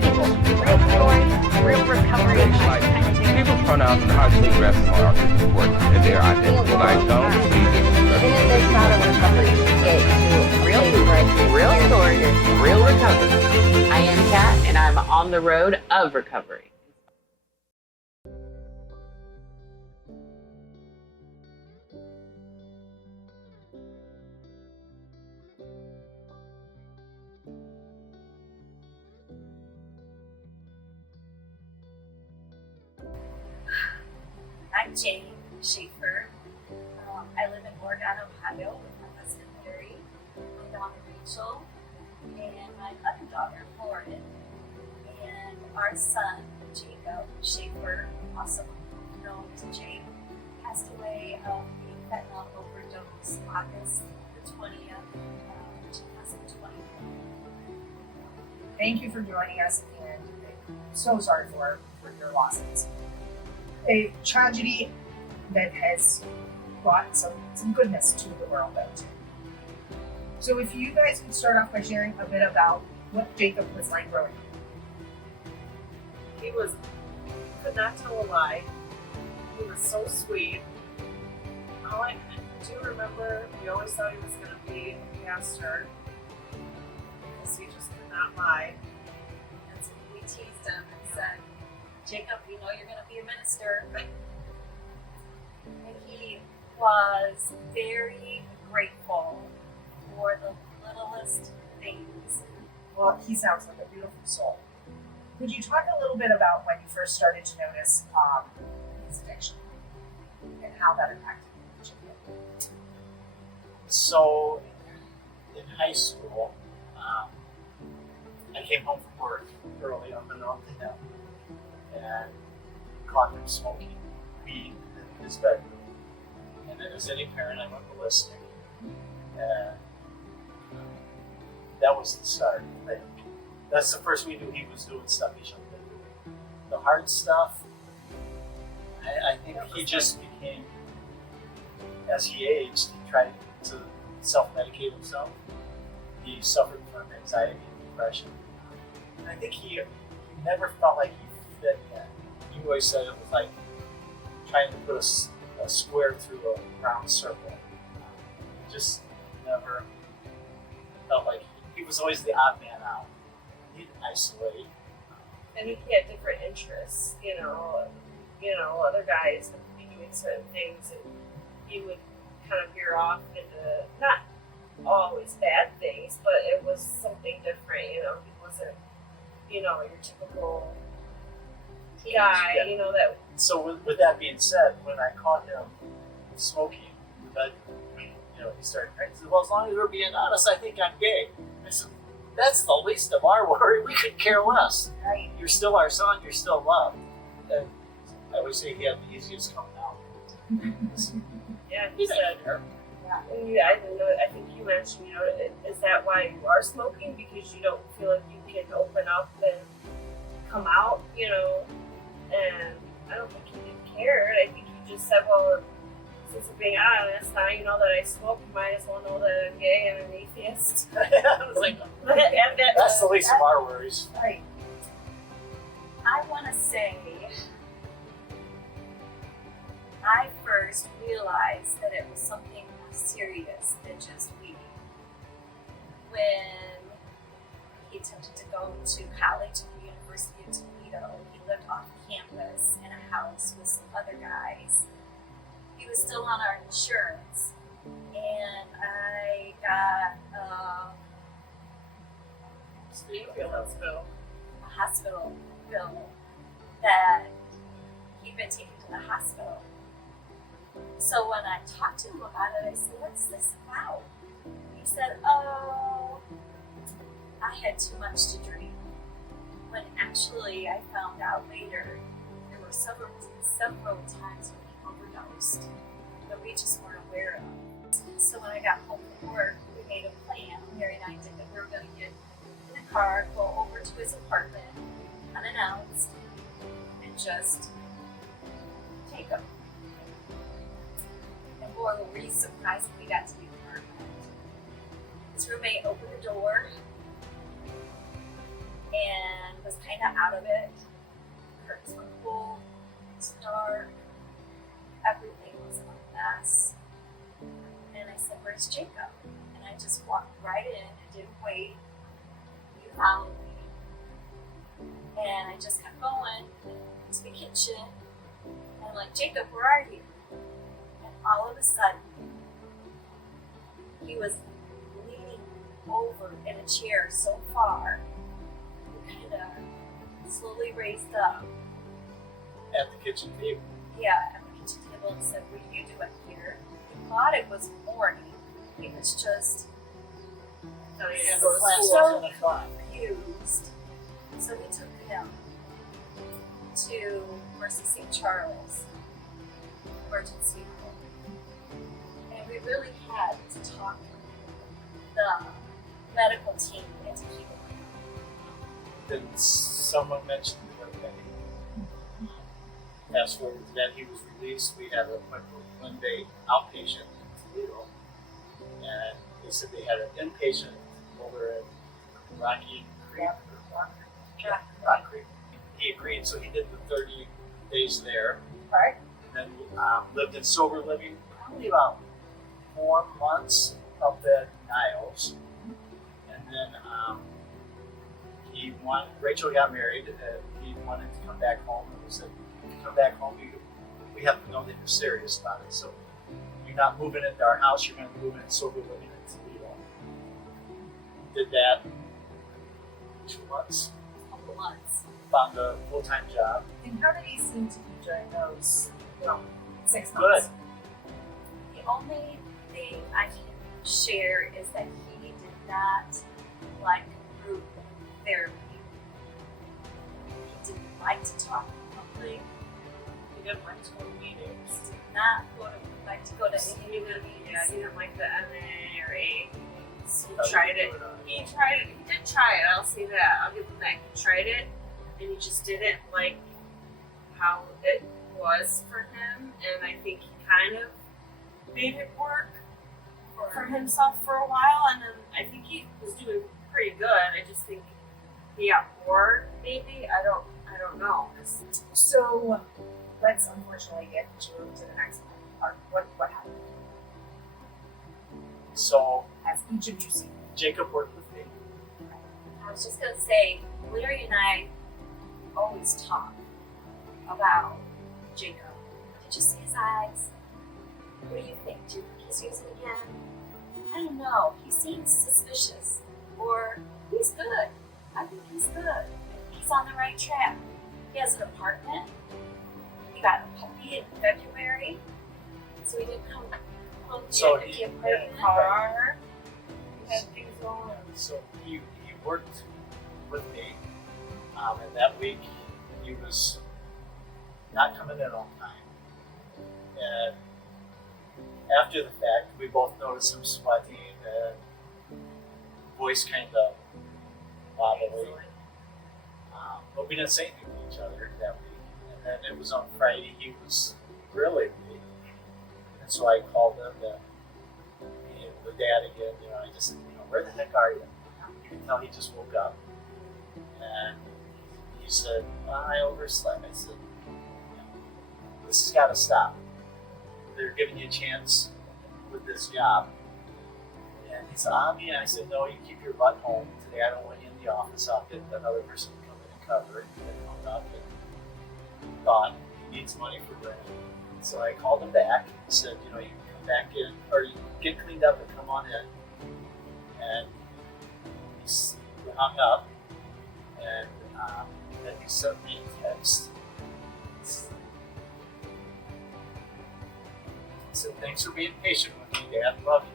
people, real stories, real recovery. Like, people's pronouns and how to address them are important in their identity. Like, don't be Even in this round of recovery, get to real stories, real recovery. I am Kat, and I'm on the road of recovery. I'm Jane Schaffer. I live in Oregon, Ohio with my husband Larry, my daughter Rachel, and my other daughter Lauren, and our son Jacob Schaffer, also known as Jake, passed away of a fentanyl overdose August the 20th, 2020. Thank you for joining us, and I'm so sorry for your losses. A tragedy that has brought some goodness to the world, though. So if you guys could start off by sharing a bit about what Jacob was like growing up. He could not tell a lie. He was so sweet. All I do remember, we always thought he was going to be a pastor because he just could not lie. And so we teased him and said, Jacob, we know you're going to be a minister. And he was very grateful for the littlest things. Well, he sounds like a beautiful soul. Could you talk a little bit about when you first started to notice his addiction and how that impacted you? So, in high school, I came home from work early unbeknown to him and caught him smoking weed in his bedroom. And as any parent, I went ballistic. And that was the start. That's the first we knew he was doing stuff he shouldn't have been doing. The hard stuff, I think he just became, as he aged, he tried to self-medicate himself. He suffered from anxiety and depression. And I think he never felt like he fit in. He always said it was like trying to put a square through a round circle. He just never felt like he was always the odd man out. He'd isolate. And he had different interests, other guys would be doing certain things and he would kind of veer off into not always bad things, but it was something different, he wasn't, your typical guy, Yeah. that. So with that being said, when I caught him smoking in the bedroom, he started crying. He said, well, as long as we're being honest, I think I'm gay. I said, that's the least of our worry. We could care less. Right. You're still our son. You're still loved. And I always say he had the easiest coming out. Yeah, he said, I didn't know, I think you mentioned, is that why you are smoking? Because you don't feel like you can open up and come out, and I don't think he didn't care. I think he just said, well, since I'm being honest, now you know that I smoke, you might as well know that I'm gay and an atheist. I was like, that's the least of our worries. Right. I want to say, I first realized that it was something more serious than just weed. When he attempted to go to college at the University of Toledo, he lived off campus in a house with some other guys. He was still on our insurance, and I got a hospital bill that he'd been taken to the hospital. So when I talked to him about it, I said, what's this about? He said, oh, I had too much to drink. When actually I found out later, there were several times when he overdosed that we just weren't aware of. So when I got home from work, we made a plan, Mary and I did, that we were going to get in a car, go over to his apartment, unannounced, and just take him. And boy, were we surprised when we got to the apartment. His roommate opened the door, and was kind of out of it. Curtains were cold, it was dark, everything was a mess. And I said, "Where's Jacob?" And I just walked right in and didn't wait. You followed me. And I just kept going to the kitchen. And I'm like, "Jacob, where are you?" And all of a sudden, he was leaning over in a chair so far, he kind of slowly raised up. At the kitchen table. Yeah, at the kitchen table and said, "What are you doing here?" He thought it was morning. He was just so confused. So we took him to Mercy St. Charles emergency room. And we really had to talk the medical team into keeping him. Then someone mentioned the other day. Fast forward to that, he was released. We had an appointment with one day outpatient in Toledo. And they said they had an inpatient over at Rocky Creek. Rock Creek. He agreed, so he did the 30 days there. Right. And then lived in sober living probably about 4 months up at Niles. And then Rachel got married and he wanted to come back home. And we said, "If you come back home, we have to know that you're serious about it. So you're not moving into our house, you're going to move in sober living in Toledo." Did that 2 months. Couple months. Found a full-time job. And how did he seem to be during those, 6 Good. months? The only thing I can share is that he did not like group therapy. He didn't like to talk in public. He didn't like to go to meetings. He did not like to go to any of the Yeah, he meetings. didn't like the NA or A meetings. How He tried did you it. do on- He tried it. He did try it. I'll say that. I'll give him that. He tried it, and he just didn't like how it was for him. And I think he kind of made it work for himself for a while. And then I think he was doing pretty good. I just think he got bored. Maybe I don't know. So let's unfortunately get to the next part. What happened? So Has each of you seen? Jacob worked with me. I was just gonna say, Larry and I always talk about Jacob. Did you see his eyes? What do you think? Do you think he's using again? I don't know. He seems suspicious. Or he's good. I think he's good. He's on the right track. He has an apartment. He got a puppy in February. So he didn't come home So yet at he the had apartment. Car. He had things going. So he worked with me, and that week he was not coming in on time. And after the fact, we both noticed him sweating and voice kind of wobbly. But we didn't say anything to each other that week. And then it was on Friday, he was really late. And so I called him, the dad again, I just, "Where the heck are you?" You can tell he just woke up. And he said, "I overslept." I said, "This has got to stop. They're giving you a chance with this job." And he said, "Yeah." I said, "No, you keep your butt home. Today I don't want you in the office. I'll get another person to come in and cover it." And then hung up and thought he needs money for rent. So I called him back and said, "You can come back in, or you get cleaned up and come on in." And he hung up, and then he sent me a text. He said, "Thanks for being patient with me, Dad. Love you."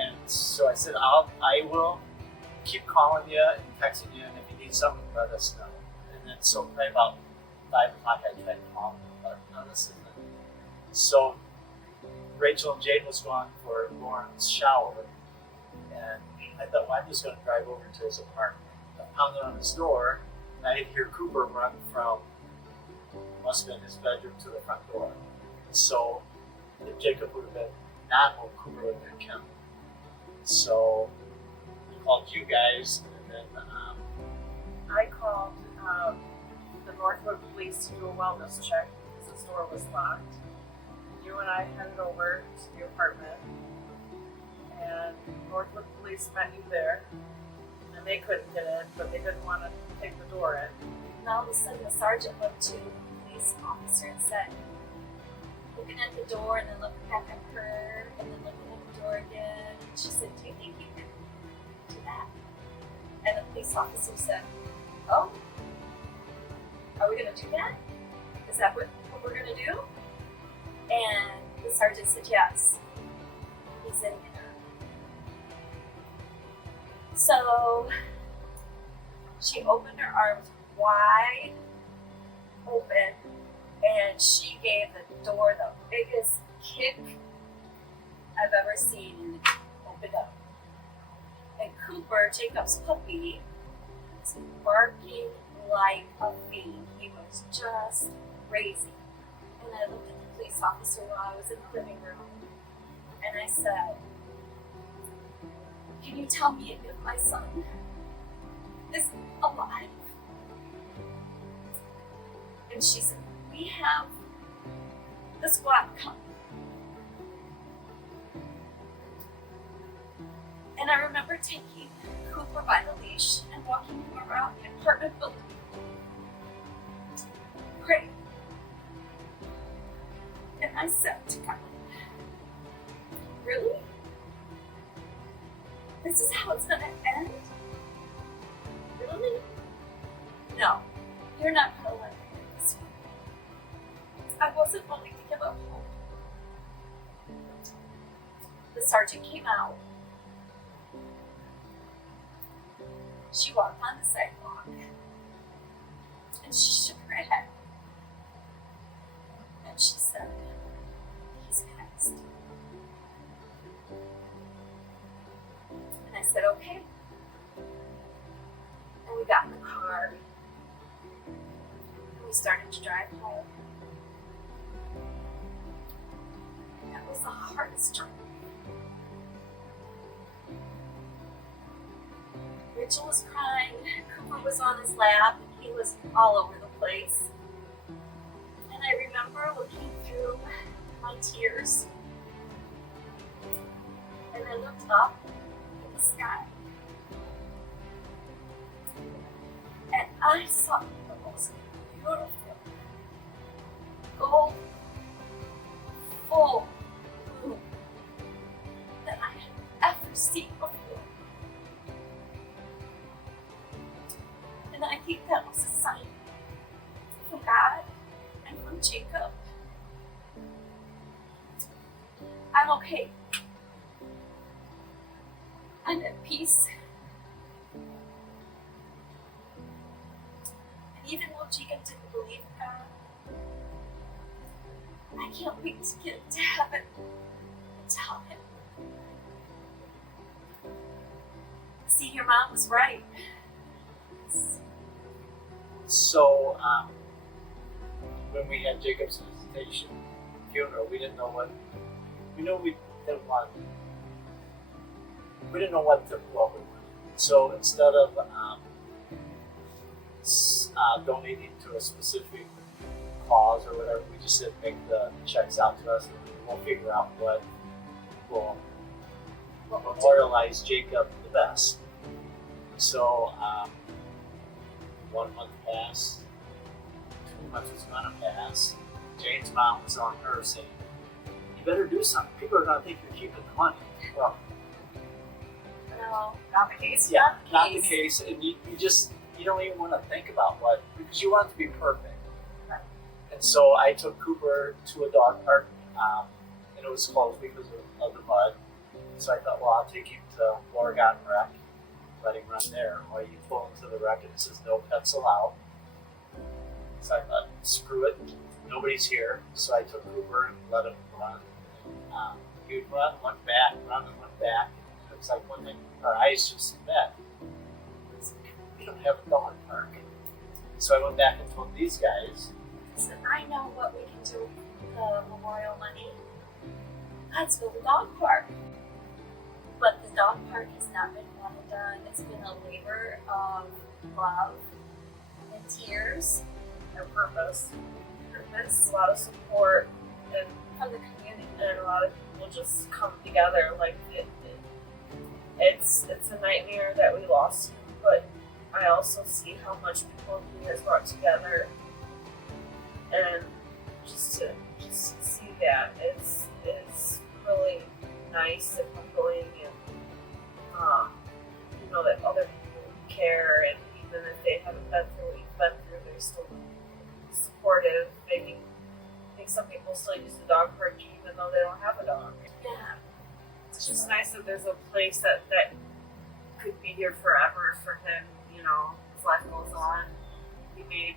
And so I said, I will keep calling you and texting you, and if you need something, let us know. And then so probably about 5 o'clock I tried to call him, but no, this isn't. So Rachel and Jade was going for Lauren's shower, and I thought, well, I'm just going to drive over to his apartment. I pounded on his door, and I could hear Cooper run from, must have been his bedroom, to the front door. So if Jacob would have been not home, Cooper would have been Kim. So I called you guys, and then I called the Northwood Police to do a wellness check because the store was locked. You and I headed over to the apartment, and Northwood Police met you there, and they couldn't get in, but they didn't want to take the door in. And all of a sudden, the sergeant looked to the police officer and said, looking at the door and then looking back at her and then looking at the door again. And she said, do you think you can do that? And the police officer said, oh, are we going to do that? Is that what we're going to do? And the sergeant said, yes. He's in here. So she opened her arms wide open and she gave the door the biggest kick I've ever seen, and it opened up. And Cooper, Jacob's puppy, was barking like a fiend. He was just crazy. And I looked at the police officer while I was in the living room, and I said, can you tell me if my son is alive? And she said, we have the squad coming. And I remember taking Cooper by the leash and walking him around the apartment building, praying. And I said to God, really? This is how it's gonna end? Really? No, you're not gonna let me do this. I wasn't willing to give up hope. The sergeant came out. She walked on the sidewalk and she shook her head. And she said, he's passed. And I said, okay. And we got in the car and we started to drive home. And that was the hardest drive. Rachel was crying, Cooper was on his lap, and he was all over the place. And I remember looking through my tears, and I looked up in the sky, and I saw the most beautiful, gold, full moon that I had ever seen before. And I think that was a sign from God and from Jacob. I'm okay. I'm at peace. And even though Jacob didn't believe in God, I can't wait to get to heaven and tell him. See, your mom was right. So, when we had Jacob's visitation funeral, we didn't know what we didn't want. We didn't know what we wanted. So instead of donating to a specific cause or whatever, we just said make the checks out to us, and we'll figure out what will memorialize Jacob the best. So 1 month passed, 2 months was gonna pass. Jane's mom was on her saying, you better do something. People are gonna think you're keeping the money. Well, No, not the case. yeah, not the case. And you don't even want to think about what, because you want it to be perfect. Right. And so I took Cooper to a dog park, and it was closed because of the mud. So I thought, well, I'll take him to Oregon Rec, let him run there. Well, you pull into the rec and it says no pets allowed. So I thought, screw it, nobody's here. So I took Cooper and let him run. He would run, look back, run and look back. It was like when our eyes just met. We don't have a dog park. So I went back and told these guys. I said, I know what we can do with the memorial money. Let's build a dog park. But the dog park has not been one and done. It's been a labor of love in tears, and purpose. purpose A lot of support, and from the community. a lot of people just come together. Like it's a nightmare that we lost him, but I also see how much people he has brought together, and just to see that is really nice and humbling, and you know that other people care, and even if they haven't been through what you've been through, they're still supportive. Maybe I think some people still use the dog park even though they don't have a dog. Yeah. It's just nice that there's a place that could be here forever for him. You know, his life goes on. He made,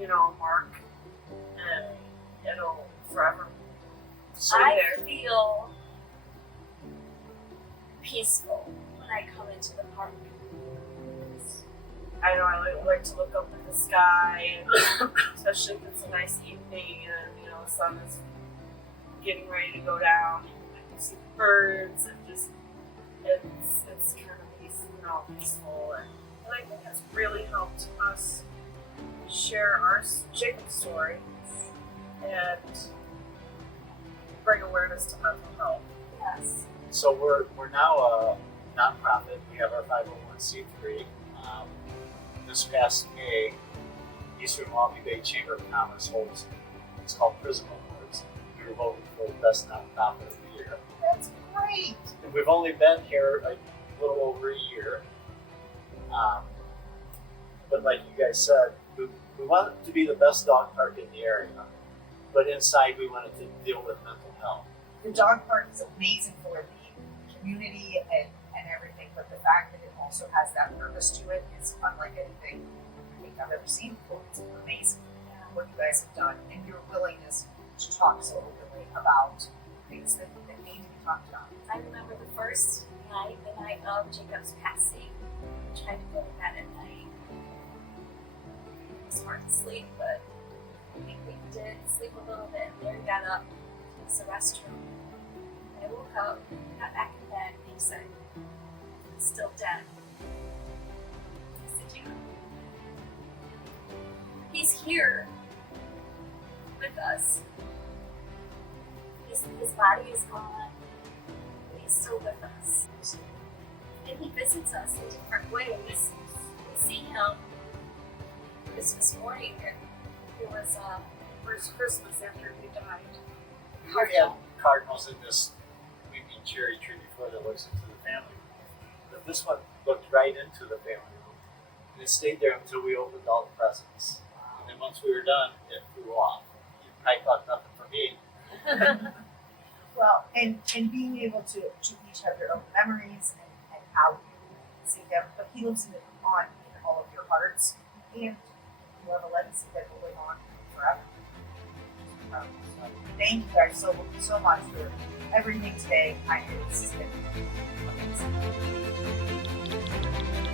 you know, a mark, and it'll forever stay I there. feel peaceful when I come into the park. I know I like to look up at the sky, and especially if it's a nice evening and you know the sun is getting ready to go down. I can see the birds, and just it's kind of peaceful, and I think it's really helped us share our Jacob's story and bring awareness to mental health. Yes. So we're now a nonprofit. We have our 501c3. This past May, Eastern Walby Bay Chamber of Commerce holds, it's called Prism Awards. We were voted for the best nonprofit of the year. That's great. And we've only been here a little over a year. But like you guys said, we wanted to be the best dog park in the area, but inside we wanted to deal with mental health. The dog park is amazing for the community and everything, but the fact that it also has that purpose to it is unlike anything I think I've ever seen before. It's amazing what you guys have done and your willingness to talk so openly about things that need to be talked about. I remember the first night, the night of Jacob's passing. We tried to go to bed at night. It was hard to sleep, but I think we did sleep a little bit. Larry got up to use the restroom. I woke up, got back in bed, and he said, "He's still dead." I said, "Yeah. He's here with us. His body is gone, but he's still with us. And he visits us in different ways. We see him Christmas morning. It was first Christmas after he died. We had cardinals in this weeping cherry tree before that looks into the family room. But this one looked right into the family room. And it stayed there until we opened all the presents. And then once we were done, it flew off. I thought nothing for me. Well, and being able to each have your own memories and how you see them, but he lives in all of your hearts, and you have a legacy that will live on forever. So, thank you guys so much for everything today. This has been amazing.